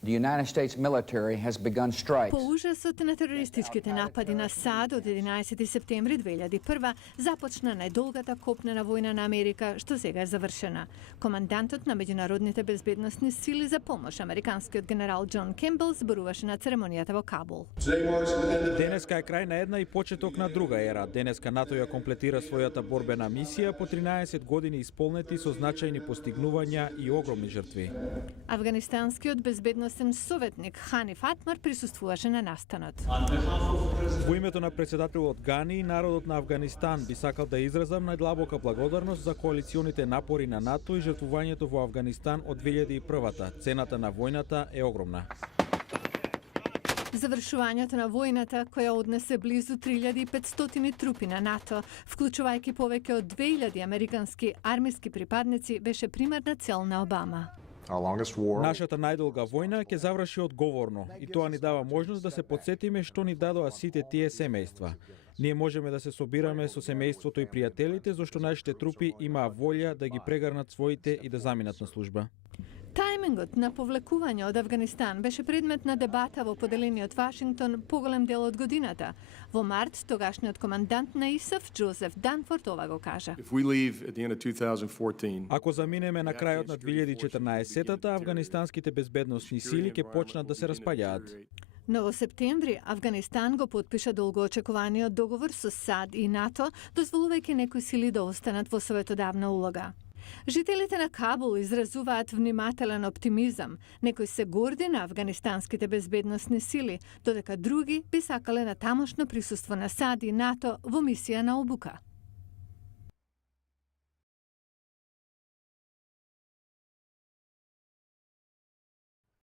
The United States military has begun strikes. По ужасот на терористичките напади на САД од 11 септември 2001 започна најдолгата копнена војна на Америка, што сега е завршена. Командантот на меѓународните безбедносни сили за помош, американскиот генерал Џон Кембел, зборуваше на церемонијата во Кабул. Денеска е крај на една и почеток на друга ера. Денеска НАТО ја комплетира својата борбена мисија по 13 години исполнети со значајни постигнувања и огромни жртви. Афганистанскиот безбедносен советник Ханиф Атмар присуствуваше на настанот. Во името на председателот Гани и народот на Афганистан би сакал да изразам најдлабока благодарност за коалиционите напори на НАТО и жртвувањето во Афганистан од 2001-та. Цената на војната е огромна. Завршувањето на војната, која однесе близу 3500 трупи на НАТО, вклучувајќи повеќе од 2000 американски армиски припадници, беше примерна цел на Обама. Нашата најдолга војна ќе заврши одговорно и тоа ни дава можност да се потсетиме што ни дадоа сите тие семејства. Ние можеме да се собираме со семејството и пријателите, зашто нашите трупи имаа волја да ги прегарнат своите и да заминат на служба. Тајмингот на повлекување од Афганистан беше предмет на дебата во поделениот Вашингтон поголем дел од годината. Во март, тогашниот командант на ИСАФ, Џозеф Данфорд, ова го кажа. Ако заминеме на крајот на 2014-та, афганистанските безбедносни сили ќе почнат да се распаѓаат. Но во септември Афганистан го потпиша долгоочекуваниот договор со САД и НАТО, дозволувајќи некои сили да останат во советодавна улога. Жителите на Кабул изразуваат внимателен оптимизам. Некои се горди на афганистанските безбедносни сили, додека други би сакале на тамошно присуство на САД и НАТО во мисија на обука.